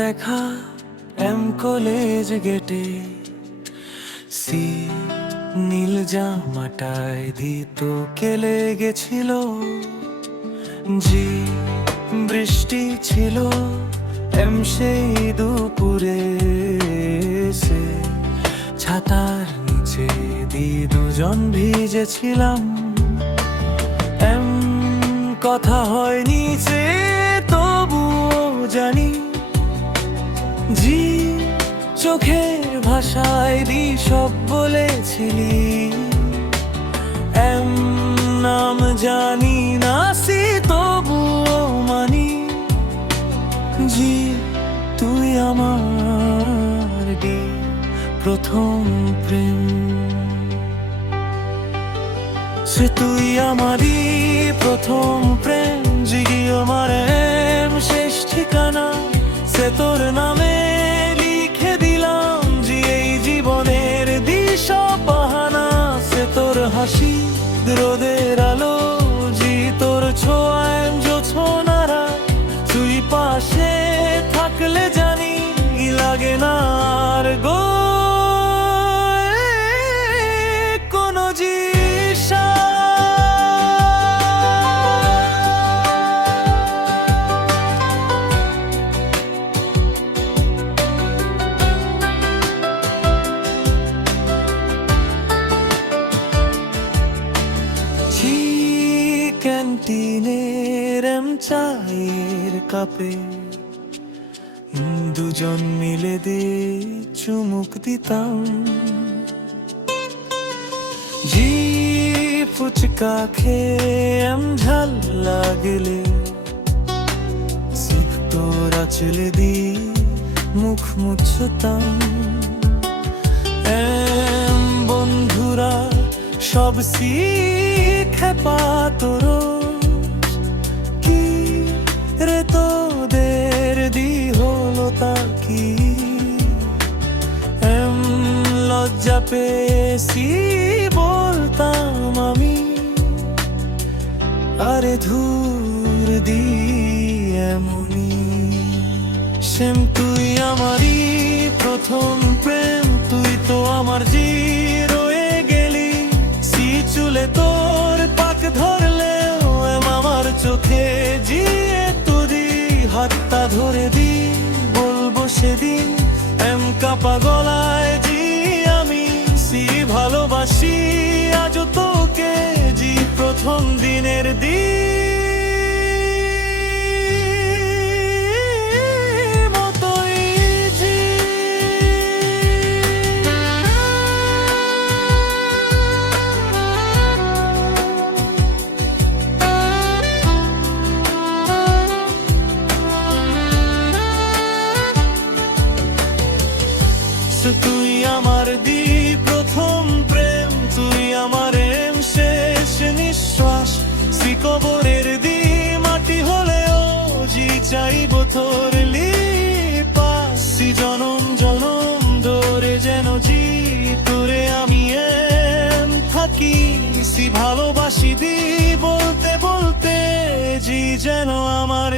দেখা কলেজ গেটে, সি নীল জামাটায় দিত কেলে গেছিল, জি বৃষ্টি ছিল সেই দুপুরে, সে ছাতার নিচে দুজন ভিজেছিলাম, কথা হয়নি সে তবুও জানি, জি চোখের ভাষায় সব বলেছিলি, নাম জানি না সি তবুও মানি, জি তুই আমার প্রথম প্রেম, সে তুই আমারই প্রথম প্রেম, জি আমার শেষ ঠিকানা, সে তোর নামে লিখে দিলাম, জি এই জীবনের দিশা বাহানা, সে তোর হাসি রোদের আলো, জি তোর ছোঁয়ায় জোছনারা, তুই পাশে থাকলে জানি লাগে না আর গো কোনো জিসা। ক্যান্টিনের চায়ের কাপে দুজন মিলে চুমুক দিতাম, জি ফুচকা খেয়ে ঝাল লাগলে সিপ তোরা চলে মুখ মুছতাম, বন্ধুরা সব শিখে পাতর, কি রে তোদের হলো তা কি, লজ্জা পেয়েছি বলতাম আমি, আরে ধুর এমনি, শ্যাম তুই আমারই প্রথম প্রেম, তুই তো আমার জি রয়ে গেলি, সি চুলে তোর পাক ধরলেও আমার চোখে জিয়ে তুই হাতটা ধরে বলবো সেদিন, কাপা গলায় জি আমি সি ভালোবাসি আজ তোকে, জি প্রথম দিনের মতোই জি। তুই আমার প্রথম প্রেম, তুই আমার শেষ নিঃশ্বাস, সি কবরের মাটি হলেও জি চাইব তোর পাশ, সি জনম জনম ধরে যেন জি তোরে আমি থাকি, সি ভালোবাসি বলতে বলতে জি যেন আমার